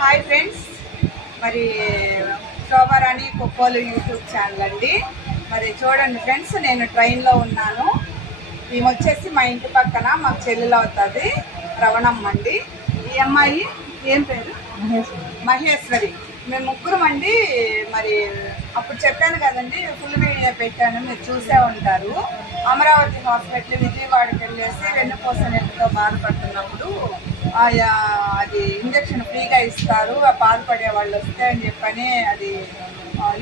Hi friends, మరి Shobharani Koppolu YouTube channel అండి. మరి చూడండి ఫ్రెండ్స్, నేను ట్రైన్లో ఉన్నాను. ఈమె వచ్చేసి మా ఇంటి పక్కన మాకు చెల్లెలు అవుతుంది, రవణమ్మ అండి. ఈ అమ్మాయి ఏం పేరు? మహేశ్వరి. మేము ముగ్గురం అండి. మరి అప్పుడు చెప్పాను కదండి, ఫుల్ వీడియో పెట్టాను, మీరు చూసే ఉంటారు. అమరావతి హాస్పిటల్ విజయవాడకి వెళ్ళేసి వెన్నుపూస నొప్పితో బాధపడుతున్నప్పుడు అది ఇంజక్షన్ ఫ్రీగా ఇస్తారు, బాధపడే వాళ్ళు వస్తే అని చెప్పని అది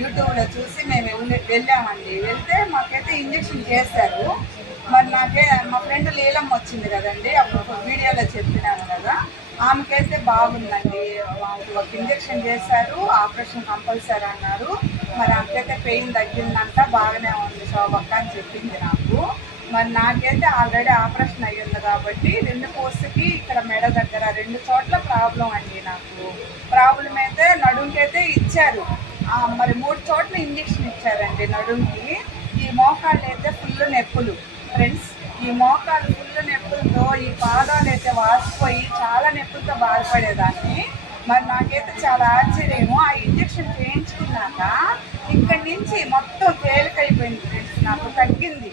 యూట్యూబ్లో చూసి మేము వెళ్ళామండి. వెళ్తే మాకైతే ఇంజక్షన్ చేశారు. మరి మా ఫ్రెండ్ లీలమ్మ వచ్చింది కదండి, అప్పుడు వీడియోలో చెప్పినాను కదా, ఆమెకైతే బాగుందండి. ఒక ఇంజక్షన్ చేశారు, ఆపరేషన్ కంపల్సరీ అన్నారు. మరి ఆమెకైతే పెయిన్ తగ్గిందంట, బాగానే ఉంది శోభక్క అని చెప్పింది నాకు. మరి నాకైతే ఆల్రెడీ ఆపరేషన్ అయ్యింది కాబట్టి వెన్నుపూసకి ఇక్కడ మెడ దగ్గర 2 చోట్ల ప్రాబ్లం అండి. నాకు ప్రాబ్లం అయితే నడుంకైతే ఇచ్చారు, మరి 3 చోట్ల ఇంజక్షన్ ఇచ్చారండి నడుంకి. ఈ మోకాళ్ళు అయితే ఫుల్ నొప్పులు ఫ్రెండ్స్. ఈ మోకాళ్ళు ఫుల్ నొప్పులతో ఈ పాదాలు అయితే వాసిపోయి చాలా నొప్పులతో బాధపడేదాన్ని. మరి నాకైతే చాలా ఆశ్చర్యము, ఆ ఇంజక్షన్ చేయించుకున్నాక ఇక్కడి నుంచి మొత్తం తేలికైపోయింది ఫ్రెండ్స్, నాకు తగ్గింది.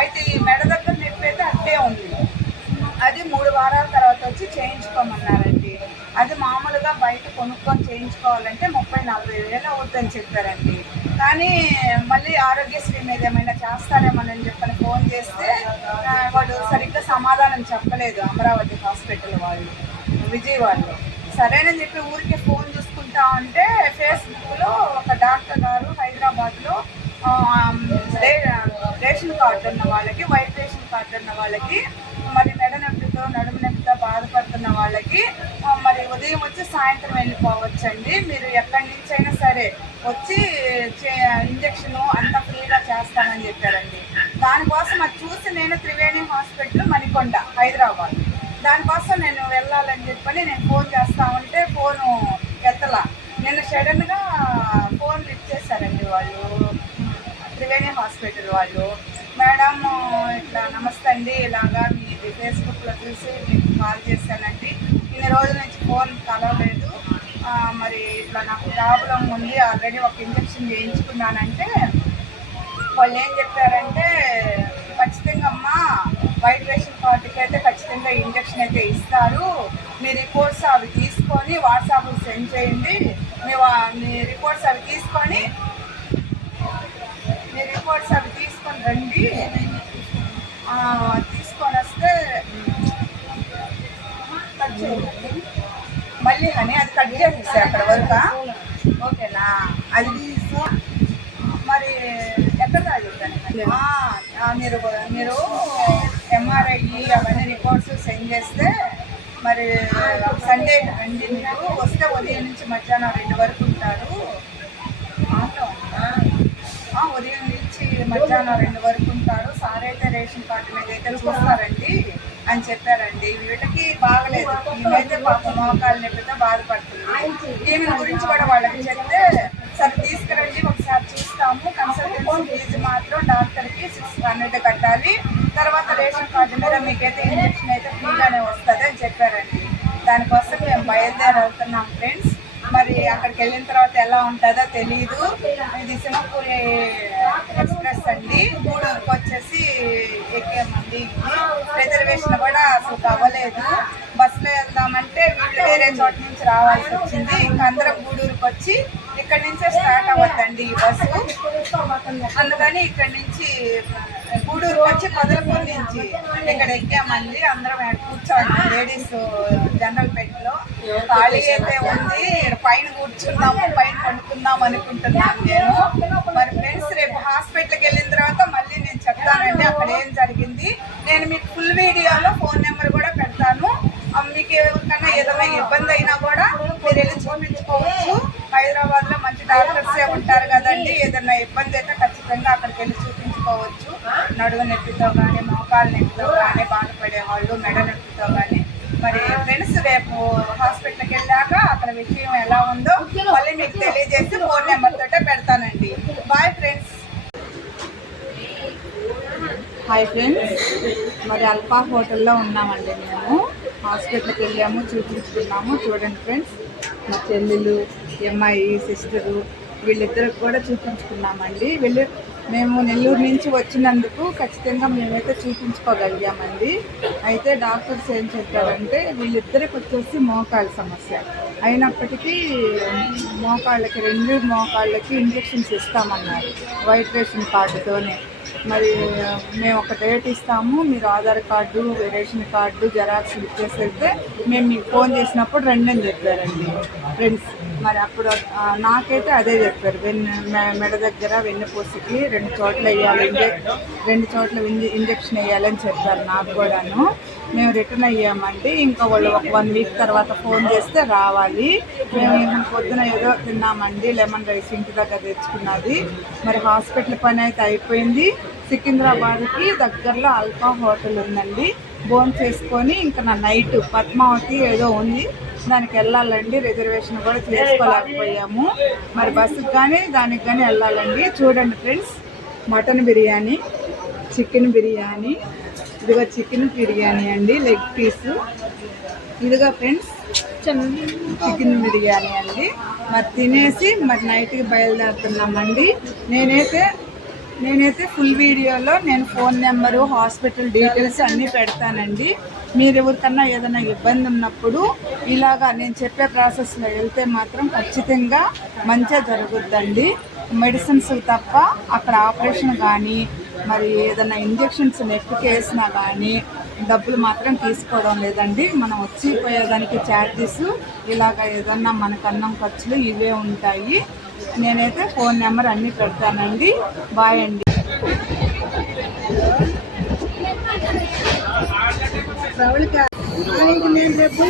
అయితే ఈ మెడ దగ్గర నొప్పి అయితే అట్టే ఉంది. అది 3 వారాల తర్వాత వచ్చి చేయించుకోమన్నారండి. అది మామూలుగా బయట కొనుక్కొని చేయించుకోవాలంటే 30-40 వేలు అవుతుందని చెప్పారండి. కానీ మళ్ళీ ఆరోగ్యశ్రీ మీద ఏమైనా చేస్తారేమోనని చెప్పని ఫోన్ చేస్తే వాళ్ళు సరిగ్గా సమాధానం చెప్పలేదు, అమరావతి హాస్పిటల్ వాళ్ళు విజయవాడలో. సరేనని చెప్పి ఊరికే ఫోన్ చూసుకుంటా ఉంటే ఫేస్బుక్లో ఒక డాక్టర్ గారు హైదరాబాద్లో రేషన్ కార్డు ఉన్న వాళ్ళకి, వైట్ రేషన్ కార్డు ఉన్న వాళ్ళకి, మరి మెడ నొప్పితో నడుము నొప్పితో బాధపడుతున్న వాళ్ళకి మరి ఉదయం వచ్చి సాయంత్రం వెళ్ళిపోవచ్చండి. మీరు ఎక్కడి నుంచి అయినా సరే వచ్చి ఇంజక్షను అంతా ఫ్రీగా చేస్తానని చెప్పారండి. దానికోసం అది చూసి నేను త్రివేణి హాస్పిటల్ మణికొండ హైదరాబాద్, దానికోసం నేను వెళ్ళాలని చెప్పని నేను ఫోన్ చేస్తా ఉంటే ఫోను ఎత్తలా. నిన్న సడన్గా ఫోన్ లిఫ్ట్ చేశారండి వాళ్ళు, త్రివేణి హాస్పిటల్ వాళ్ళు. మేడం ఇట్లా నమస్తే అండి, ఇలాగా మీది ఫేస్బుక్లో చూసి మీకు కాల్ చేశానండి, ఇన్ని రోజుల నుంచి ఫోన్ కలవలేదు, మరి ఇట్లా నాకు ప్రాబ్లం ఉంది, ఆల్రెడీ ఒక ఇంజక్షన్ చేయించుకున్నానంటే వాళ్ళు ఏం చెప్పారంటే, ఖచ్చితంగా అమ్మా వైట్ రేషన్ కార్డుకి అయితే ఖచ్చితంగా ఇంజక్షన్ అయితే ఇస్తారు, మీ రిపోర్ట్స్ అవి తీసుకొని వాట్సాప్లో సెండ్ చేయండి, మీ రిపోర్ట్స్ అవి తీసుకొని రండి, తీసుకొని వస్తే కట్ చేయండి మళ్ళీ అని అది కట్ చేసేసి అక్కడ వరకు ఓకేనా. అది మరి ఎక్కడ తాగుతాను మీరు ఎంఆర్ఐ అవన్నీ రిపోర్ట్స్ సెండ్ చేస్తే మరి సండే రండి, మీరు వస్తే ఉదయం నుంచి మధ్యాహ్నం 2 వరకు ఉంటారు, ఉదయం నుంచి మధ్యాహ్నం 2 వరకు ఉంటారు, సార్ అయితే రేషన్ కార్డు మీద అయితే చూస్తారండి అని చెప్పారండి. వీళ్ళకి బాగలేదు, ఈమెయితే పాప మోకాలు నొప్పితో బాధపడుతుంది. ఈమె గురించి కూడా వాళ్ళకి చెప్తే సరే తీసుకురండి ఒకసారి చూస్తాము, కన్సల్టెన్సీ ఫీజు మాత్రం డాక్టర్కి 600 కట్టాలి, తర్వాత రేషన్ కార్డు మీద మీకైతే ఇంజక్షన్ అయితే ఫ్రీగానే వస్తుంది అని చెప్పారండి. దానికోసం మేము బయలుదేరి వెళ్తున్నాం ఫ్రెండ్స్. మరి అక్కడికి వెళ్ళిన తర్వాత ఎలా ఉంటుందో తెలియదు. ఇది సింహపూరి ఎక్స్ప్రెస్ అండి, గూడూరుకి వచ్చేసి ఎక్కామండి. రిజర్వేషన్ కూడా అసలు అవ్వలేదు, బస్సులో వెళ్దామంటే వీళ్ళు వేరే చోట నుంచి రావాల్సి వచ్చింది. ఇంకా అందరం గూడూరుకి వచ్చి ఇక్కడి నుంచే స్టార్ట్ అవ్వద్దండి ఈ బస్సు, అందుకని ఇక్కడి నుంచి గూడూరుకి వచ్చి పొదలపూర్ నుంచి ఇక్కడ ఎక్కామండి. అందరం కూర్చోండి, లేడీస్ జనరల్ పెట్టులో ఖాళీ అయితే ఉంది, పైన కూర్చున్నాము, పైన పండుకుందాం అనుకుంటున్నాను నేను. మరి ఫ్రెండ్స్ రేపు హాస్పిటల్కి వెళ్ళిన తర్వాత మళ్ళీ నేను చెప్తానండి అక్కడ ఏం జరిగింది. నేను మీకు ఫుల్ వీడియోలో ఫోన్ నెంబర్ కూడా పెడతాను, మీకు ఎవరికన్నా ఏదైనా ఇబ్బంది అయినా కూడా మీరు వెళ్ళి చూపించుకోవచ్చు. హైదరాబాద్లో మంచి డాక్టర్సే ఉంటారు కదండి, ఏదైనా ఇబ్బంది అయితే ఖచ్చితంగా అక్కడికి వెళ్ళి చూపించుకోవచ్చు. నడుము నొప్పితో కానీ, మోకాలు నొప్పితో కానీ బాధపడేవాళ్ళు, మెడ నొప్పితో కానీ. మరి ఫ్రెండ్స్ రేపు హాస్పిటల్కి వెళ్ళాక అక్కడ విషయం ఎలా ఉందో మళ్ళీ మీకు తెలియజేసి ఫోన్ నెంబర్ తోటే పెడతానండి. Bye friends. హాయ్ ఫ్రెండ్స్, మరి అల్ఫా హోటల్లో ఉన్నామండి. మేము హాస్పిటల్కి వెళ్ళాము, చూపించుకున్నాము. చూడండి ఫ్రెండ్స్, మా చెల్లెలు, అమ్మాయి, సిస్టరు వీళ్ళిద్దరికి కూడా చూపించుకున్నామండి. మేము నెల్లూరు నుంచి వచ్చినందుకు ఖచ్చితంగా మేమైతే చూపించుకోగలిగామండి. అయితే డాక్టర్స్ ఏం చెప్పారంటే వీళ్ళిద్దరికి వచ్చేసి మోకాళ్ళ సమస్య అయినప్పటికీ మోకాళ్ళకి 2 మోకాళ్ళకి ఇంజెక్షన్స్ ఇస్తామన్నారు వైట్ రేషన్ కార్డుతోనే. మరి మేము ఒక డేట్ ఇస్తాము, మీరు Aadhaar card, ration card xerox ఇచ్చేసి వెళ్తే మేము మీకు ఫోన్ చేసినప్పుడు రండి అని చెప్పారండి ఫ్రెండ్స్. మరి అప్పుడు నాకైతే అదే చెప్పారు, మెడ దగ్గర వెన్నుపూసకి 2 చోట్ల వేయాలి, 2 చోట్ల ఇంజెక్షన్ వేయాలని చెప్పారు నాకు కూడాను. మేము రిటర్న్ అయ్యామండి. ఇంకా వాళ్ళు ఒక 1 వీక్ తర్వాత ఫోన్ చేస్తే రావాలి. మేము పొద్దున ఏదో తిన్నామండి, లెమన్ రైస్ ఇంటి దగ్గర తెచ్చుకున్నది. మరి హాస్పిటల్ పని అయితే అయిపోయింది. సికింద్రాబాద్కి దగ్గరలో అల్ఫా హోటల్ ఉందండి, భోజనం చేసుకొని ఇంకా నా నైట్ పద్మావతి ఏదో ఉంది దానికి వెళ్ళాలండి. రిజర్వేషన్ కూడా చేసుకోలేకపోయాము. మరి బస్సుకి కానీ దానికి కానీ వెళ్ళాలండి. చూడండి friends, mutton biryani, chicken biryani, ఇదిగో చికెన్ బిర్యానీ అండి, లెగ్ పీసు. ఇదిగో ఫ్రెండ్స్ చికెన్ బిర్యానీ అండి. మరి తినేసి మరి నైట్కి బయలుదేరుతున్నామండి. నేనైతే ఫుల్ వీడియోలో నేను ఫోన్ నెంబరు, హాస్పిటల్ డీటెయిల్స్ అన్నీ పెడతానండి. మీరు ఎవరికన్నా ఏదైనా ఇబ్బంది ఉన్నప్పుడు ఇలాగా నేను చెప్పే ప్రాసెస్లో వెళ్తే మాత్రం ఖచ్చితంగా మంచిగా జరుగుద్దండి. మెడిసిన్స్ తప్ప అక్కడ ఆపరేషన్ కానీ మరి ఏదైనా ఇంజెక్షన్స్ నెక్కి వేసినా కానీ డబ్బులు మాత్రం తీసుకోవడం లేదండి. మనం వచ్చిపోయేదానికి ఛార్జెస్, ఇలాగ ఏదన్నా మనకు అన్నం ఖర్చులు ఇవే ఉంటాయి. నేనైతే ఫోన్ నెంబర్ అన్నీ పెడతానండి. బాయ్ అండి. నేను రేపు